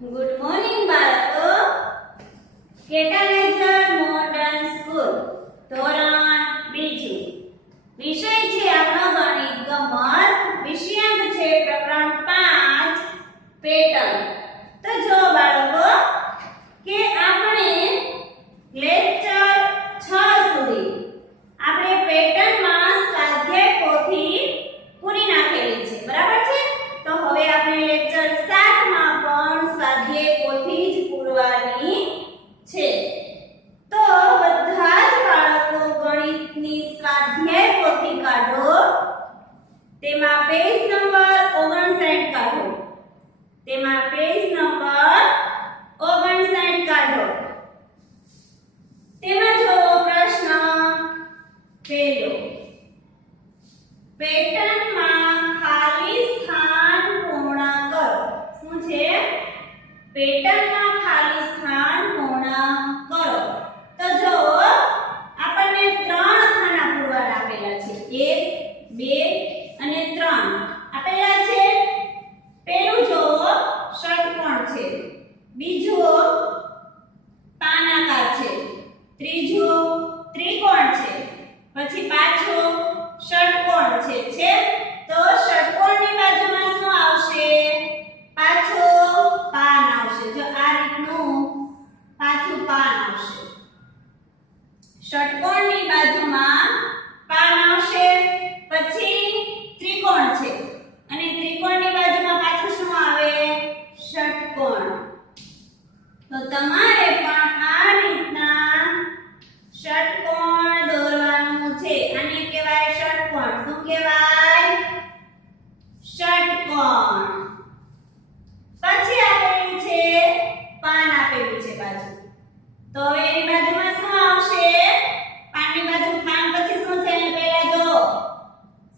Good morning બાળકો. કેટાલાઇઝર modern school ધોરણ 2 વિષય છે આપણો ગણિત ગમત. વિષયાંક છે પ્રકરણ 5 પેટર્ન. તો જો બાળકો કે આપણે લેક્ચર 6 સુધી આપણે પેટર્નમાં સ્વાધ્યાય પોથી પૂરી નાખેલી છે, બરાબર છે. તો હવે આપણે લેક્ચર 7 માં પણ સ્વાધ્યાય પોથી જ પૂરવાની છે. તો બધા જ બાળકો ગણિતની સ્વાધ્યાય પોથી કાઢો. તેમાં પેજ નંબર 59 કાઢો. તેમાં પેજ નંબર 59 કાઢો. તેમાં જો પ્રશ્ન પહેલો, પેટર્નમાં ખાલી સ્થાન પૂર્ણ કરો. શું છે? પેટર્નમાં ખાલી સ્થાન પૂર્ણ કરો. તો જો આપણને 3 ખાના પૂરવા આપેલા છે. 1 2 અને 3 આપેલા છે. પહેલું જો ષટકોણ છે, બીજું પાનાકાર છે, ત્રીજું ત્રિકોણ છે, પછી પાછો ષટકોણ છે. તો ષટકોણની બાજુમાં શું આવશે? પાછો પાન આવશે. જો આ રીતનું પાછું પાન આવશે. ષટકોણની બાજુમાં પાન આવશે. પછી ત્રિકોણ છે અને ત્રિકોણની બાજુમાં પાછું શું આવે? ષટકોણ. તો તમારે પણ આ રીતના ષટકોણ દોરવાનું છે. આને કહેવાય ષટકોણ. શું કહેવાય? ષટકોણ. પછી આપેલું છે પાન, આપેલું છે બાજુ. તો હવે એની બાજુમાં શું આવશે? પાનની બાજુ પાન પછી શું છે? પહેલા જો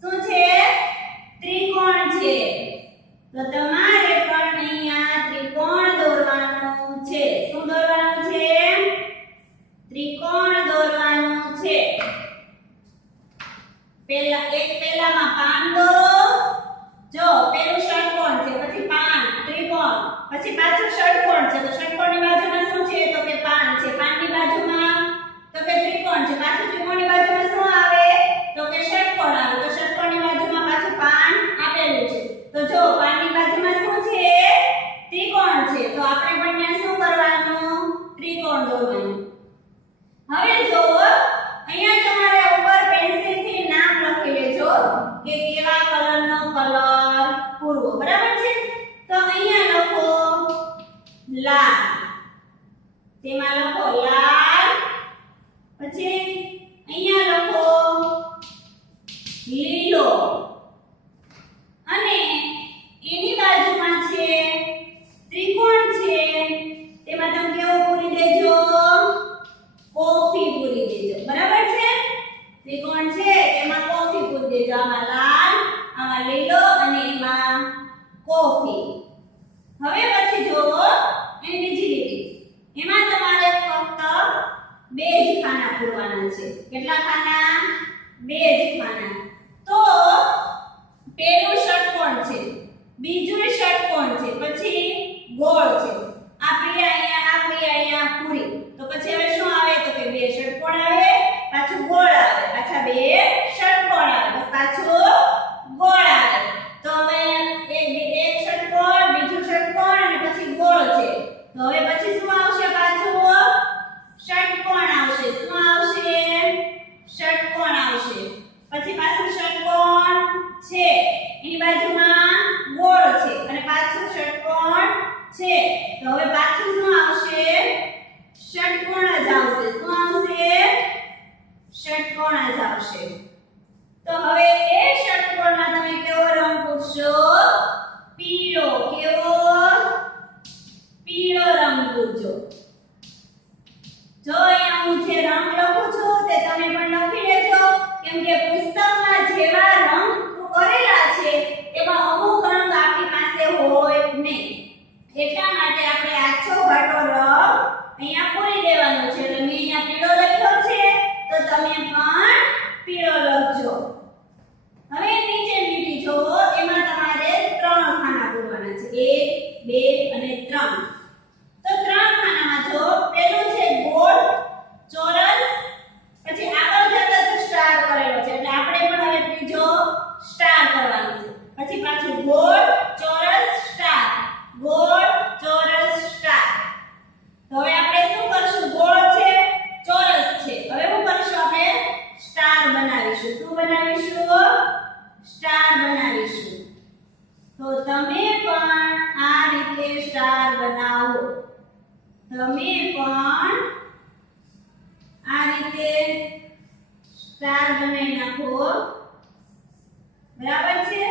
શું છે? ત્રિકોણ છે. તો તમારે પણ અહીંયા ત્રિકોણ દોરવાનું છે. શું દોરવાનું છે? ત્રિકોણ દોરવાનું છે. પહેલામાં પાન દોરો. જો પેલું ષટકોણ છે, પછી પાન, ત્રિકોણ, પછી પાછું ષટકોણ છે. તો ષટકોણની બાજુમાં શું છે? તો કે પાન છે. પાનની બાજુમાં તો કે ત્રિકોણ છે. પાછું ત્રિકોણની બાજુમાં શું આવે? તો કે ષટકોણ આવે. તો ષટકોણની બાજુમાં પાછું પાન આપેલું છે. તો જો પાનની બાજુમાં શું છે? ત્રિકોણ છે. તો આપણે બંને શું કરવાનું? ત્રિકોણ દોરવાનું. હવે જો અહીંયા તમારે ઉપર પેન્સિલથી નામ લખી લેજો કે કેવા કલરનો કલર પૂરવો, બરાબર છે. તો અહીંયા લખો લાલ. તેમાં લખો લાલ. પછી અહીંયા લખો લીલો. અને એની બાજુમાં છે ત્રિકોણ છે. તેમાં તમે કેવો પૂરી દેજો? કોફી પૂરી દેજો, બરાબર છે. ત્રિકોણ છે એમાં કોફી પૂરી દેજો. આમાં લાલ, આમાં લીલો અને એમાં કોફી. હવે પછી જોવો એની બીજી લીટી. એમાં તમારે ફક્ત 2 જ ખાના પૂરવાના છે. કેટલા ખાના? 2 જ ખાના. તો પેલું ષટકોણ છે, બીજું ષટકોણ છે, પછી ગોળ છે. આપણી અહીંયા પૂરી. તો પછી હવે શું આવે? તો કે 2 ષટકોણ આવે, પાછું ગોળ આવે, પાછા 2 ષટકોણ આવે, બસ પાછું ગોળ આવે. તો હવે એક ષટકોણ, બીજું ષટકોણ અને પછી ગોળ છે. તો હવે પછી શું આવશે? પાછું ષટકોણ આવશે. શું આવશે? ષટકોણ આવશે. પછી પાછું ષટકોણ છે, એની બાજુમાં ગોળ છે અને પાછું ષટકોણ છે. તો હવે પાછું શું આવશે? ષટકોણ જ આવશે. શું આવશે? ષટકોણ જ આવશે. તો હવે એ ષટકોણમાં તમે કેવો રંગ પૂરશો? પીળો. કેવો? પીળો રંગ પૂરજો. જો અહીંયા હું જે રંગ લખું છું તે તમે પણ લખી લેજો, કેમ કે પુસ્તકમાં જેવા રંગ કરેલા છે એમાં અમુક રંગ આપણી પાસે હોય નહીં. એટલા માટે આપણે આછો ઘાટો રંગ અહીંયા પૂરી દેવાનો છે. એટલે મેં અહીંયા પીળો લખ્યો છે, તો તમે પણ પીળો લખજો. હવે નીચે લીટી જોવો. એમાં તમારે 3 ખાના પૂરવાના છે. 1 2 અને 3. સ્ટાર બનાવો. તમે પણ આ રીતે સ્ટાર બનાવી નાખો. બરાબર છે?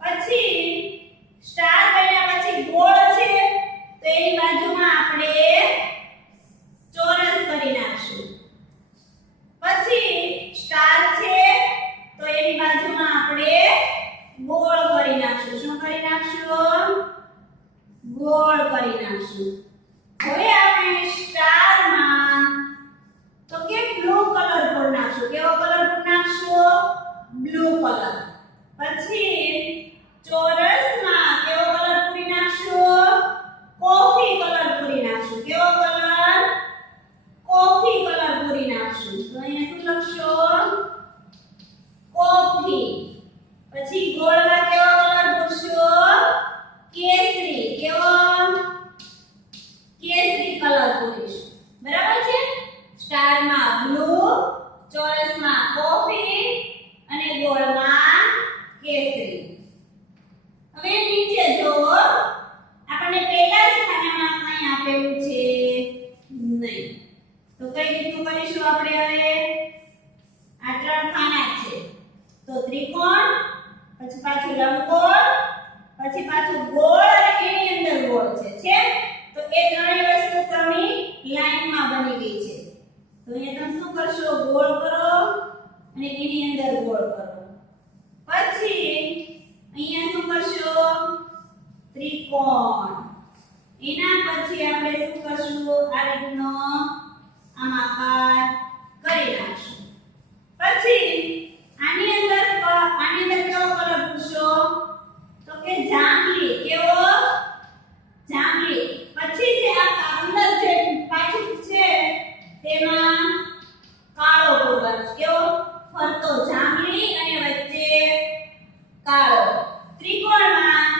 પછી સ્ટાર બન્યા પછી ગોળ છે તો એની બાજુમાં આપણે ચોરસ કરી નાખશું. પછી સ્ટાર છે તો એની બાજુમાં આપણે ગોળ કરી નાખશું. શું કરી નાખશું? ગોળ કરી નાખશું. હવે આપણે સ્ટારમાં તો કે બ્લુ કલર પર નાખશું. કેવો કલર પર નાખશું? Blue colour. પછી ચોરસમાં કેવો કલર પૂરી નાખશું? કોફી કલર પૂરી નાખશું. કેવો કલર? કોફી કલર પૂરી નાખશું. તો અહીંયા શું લખશું? કોફી. પછી ગોળમાં કેવો કલર પૂરશું? કેસરી. કેવો? કેસરી કલર પૂરીશું. બરાબર છે? સ્ટારમાં બ્લુ, ચોરસમાં કોફી અને ગોળમાં કેસરી. હવે નીચે જોવો, આપણને પહેલા જ ખાનામાં કંઈ આપેલું છે નહીં. તો કઈ રીતનું કરીશું આપણે હવે? આ 3 ખાના છે. તો ત્રિકોણ, પછી પાછું લંબગોળ, પછી પાછું ગોળ અને એની અંદર ગોળ છે. તો એ ત્રણેય વસ્તુ ત્રણેય લાઈનમાં બની ગઈ છે. તો અહીંયા તમે શું કરશો? ગોળ કરો અને એની અંદર ગોળ કરો. પછી અહીંયા શું કરશો? ત્રિકોણ. એના પછી આપણે શું કરશું? આ રીતનો આમ આકાર કરી નાખશું. પછી આની અંદર કેવો કલર પૂરશો? તો કે જાંબલી. કેવો? જાંબલી. પછી જે આ અંદર જે પાછું છે તેમાં કાળો પૂરવાનો. કેવો? ફરતો જાંબલી અને વચ્ચે કાળો. ત્રિકોણમાં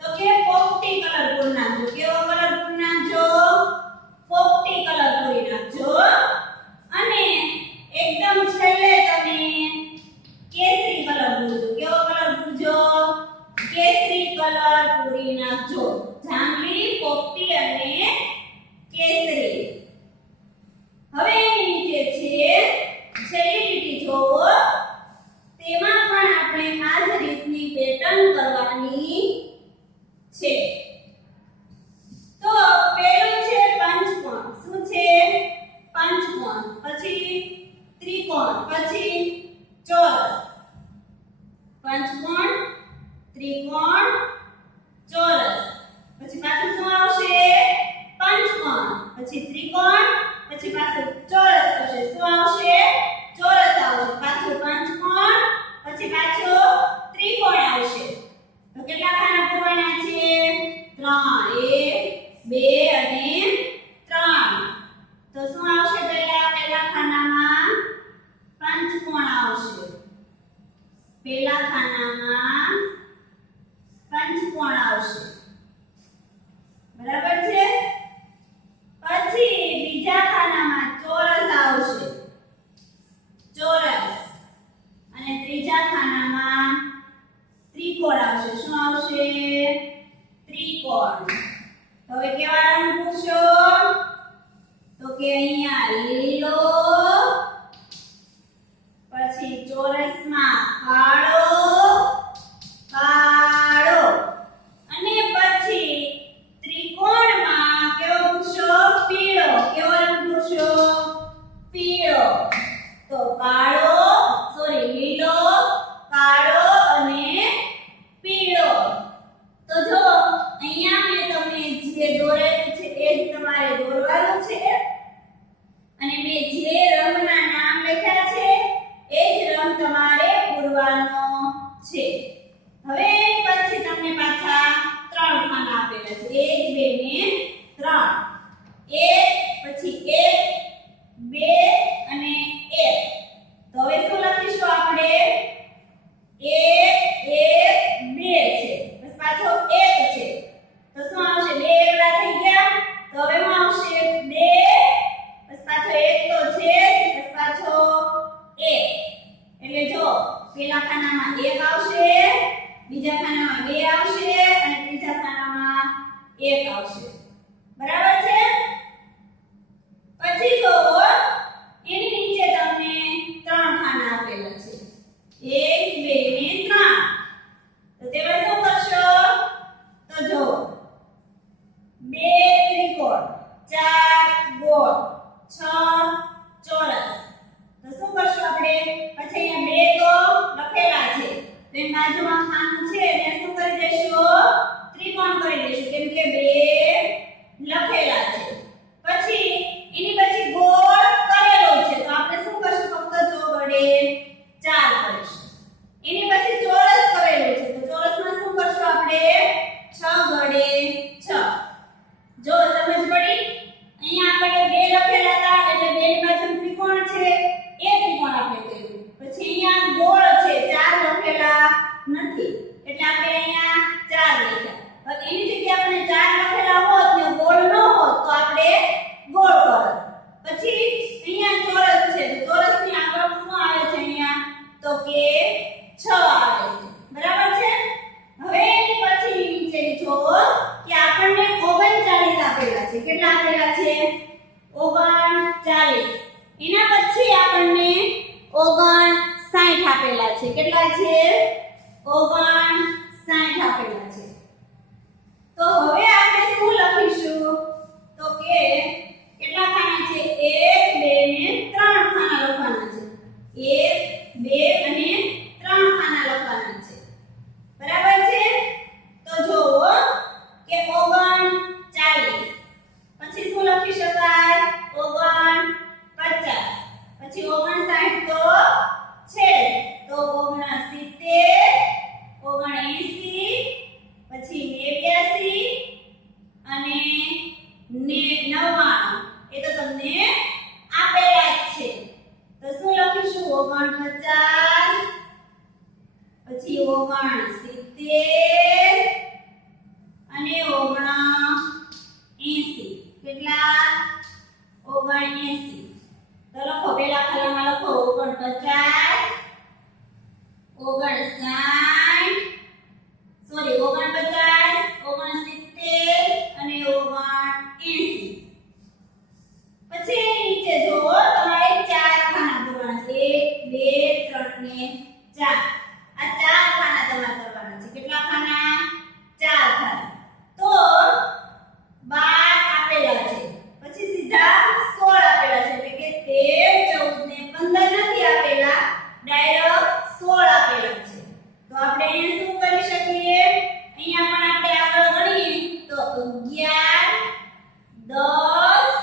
તો કે પોપટી કલર પૂરી નાખજો. કેવો કલર પૂરી નાખજો? પોપટી કલર પૂરી નાખજો. અને એકદમ છેલ્લે તમે કેસરી કલર પૂરજો. કેવો કલર પૂરજો? કેસરી કલર પૂરી નાખજો. જાંબલી, પોપટી અને કેસરી. હવે એની નીચે છે છેલ્લી લીટી જોવો, તેમાં પણ આપણે આ જ રીતની પેટર્ન કરવાની છે. તો પહેલું છે પંચકોણ. શું છે? પંચકોણ. પછી ત્રિકોણ, પછી ચોરસ. પંચકોણ, ત્રિકોણ, ચોરસ. પછી પાછું શું આવશે? પંચકોણ, પછી ત્રિકોણ, પછી પાછું ચોરસ આવશે. શું આવશે? ચોરસ આવશે. પાછું પંચકોણ, પછી પાછું ત્રિકોણ આવશે. તો કેટલા ખાના પૂરવાના છે? 3. 1, 2 અને 3. તો શું આવશે? પહેલા ખાનામાં પંચકોણ આવશે. પહેલા ખાનામાં પંચકોણ આવશે. બરાબર છે? પછી બીજા ખાનામાં ચોરસ આવશે. ચોરસ. અને ત્રીજા ખાનામાં ત્રિકોણ આવશે. શું આવશે? ત્રિકોણ. તો હવે કેવા રંગ પૂરશો? તો કે અહીંયા લીલો, પછી ચોરસમાં કાળો, કાળો અને પછી ત્રિકોણમાં કેવો પૂરશો? પીળો. કેવો રંગ પૂરશો? પીળો. તો લીલો, કાળો અને પીળો. તો જો અહીંયા મેં તમને જે દોરેલું 1 આવશે બરાબર છે પછી તો એની નીચે તમને 3 ખાના આપેલા છે 1 2 ને 3 તો તેમાં શું કરશો તો જો 2 ત્રિકોણ 4 ગોળ 6 ચોરસ તો શું કરશો આપણે પછી અહીંયા 2 તો લખેલા છે તો એ બાજુમાં ખાનું છે એને શું કરી દેશું ત્રિકોણ કરી દેશું કેમ કે 2 લખેલા છે પછી એની પછી ગોળ કરેલો છે તો આપણે શું કરશું ફક્ત જો વડે 4 કરીશું એની પછી ચોરસ કરેલું છે તો ચોરસમાં શું કરશું આપણે 6 વડે 6 જો સમજ પડી અહીંયા આપણે 2 લખેલા હતા એટલે 2 ની બાજુ ત્રિકોણ છે એ ત્રિકોણ આપણે કર્યું પછી અહીંયા ગોળ છે 4 લખેલા નથી એટલે આપણે અહીંયા 4 લખ્યા હવે એની જગ્યાએ આપણે 4 લખેલા હોત ને ગોળ ન હોત તો આપણે ગોળ કરત પછી અહીંયા ચોરસ છે તો ચોરસની આગળ શું આવે છે અહીંયા તો કે 6 આવે છે બરાબર છે હવે એની પછી નીચે જો કે આપણને 39 આપેલા છે કેટલા આપેલા છે 39 એના પછી આપણને 59 આપેલા છે કેટલા છે 59 આપેલા છે તો હવે આપણે શું લખીશું તો કે કેટલા ખાના છે 1 2 ને 3 ખાના લખવાના છે 1 2 અને 3 ખાના લખવાના છે બરાબર છે તો જુઓ કે 39 પછી શું લખી શકાય 49 પછી 59 તો છે તો 69 79 પછી 89 અને 99 એ તો તમને આપેલા જ છે તો શું લખીશું 49 પછી 69 અને 79 કેટલા 79 તો લખો પેલા ખાનામાં લખો 49 59 સોરી 49 69 અને 79 પછી એની નીચે જો તમારે 4 ખાના પૂરવાના છે 1 2 3 ને 4 આ 4 ખાના તમારે કરવાના છે કેટલા ખાના 4 ખાના તો 12 આપેલા છે પછી સીધા 16 આપેલા છે એટલે કે 13 14 ને 15 નથી આપેલા ડાયરેક્ટ 16 આપેલા છે તો આપણે અહીંયા શું કરી શકીએ અહીંયા પણ આપણે આગળ ગણીએ તો 11 10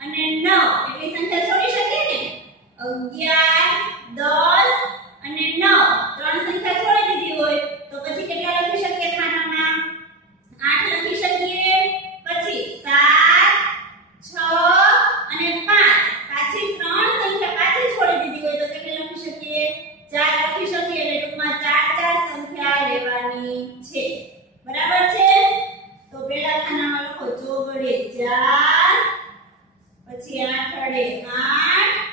અને 9 એટલી સંખ્યા છોડી શકીએ ને 11 10 અને 9 ત્રણ સંખ્યા છોડી દીધી હોય તો પછી કેટલા લખી શકીએ ખાનામાં 8 લખી શકીએ પછી 7 6 અને 5 પાછી ત્રણ સંખ્યા પાછી છોડી દીધી હોય તો કેટલી લખી શકીએ 4 લખી શકીએ એટલે ટૂંકમાં 4 સંખ્યા લેવાની છે બરાબર છે તો પહેલા ખાનામાં લખો 4 વડે 4 પછી 8 વડે 8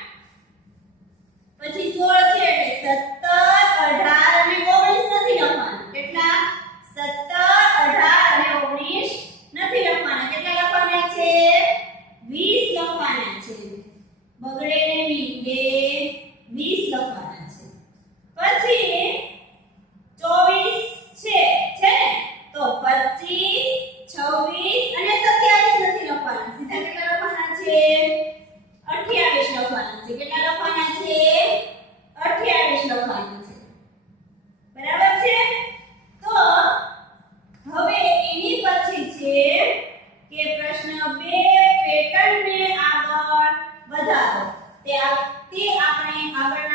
પછી 16 છે એટલે 17 18 અને 19 નથી લખવાના કેટલા 17 18 અને 19 નથી લખવાના કેટલા લખવાના છે 20 લખવાના છે બગડે ને નીકળે 20 લખવાના છે પછી 24 છે ને તો 25 26 અને 27 નથી લખવાના સીધા કેટલા લખવાના છે 28 લખવાના છે કેટલા લખવાના છે 28 લખવાના છે બરાબર છે તો હવે એની પછી છે કે પ્રશ્ન 2 પેટર્નને આગળ વધારો તે આપણે આગળના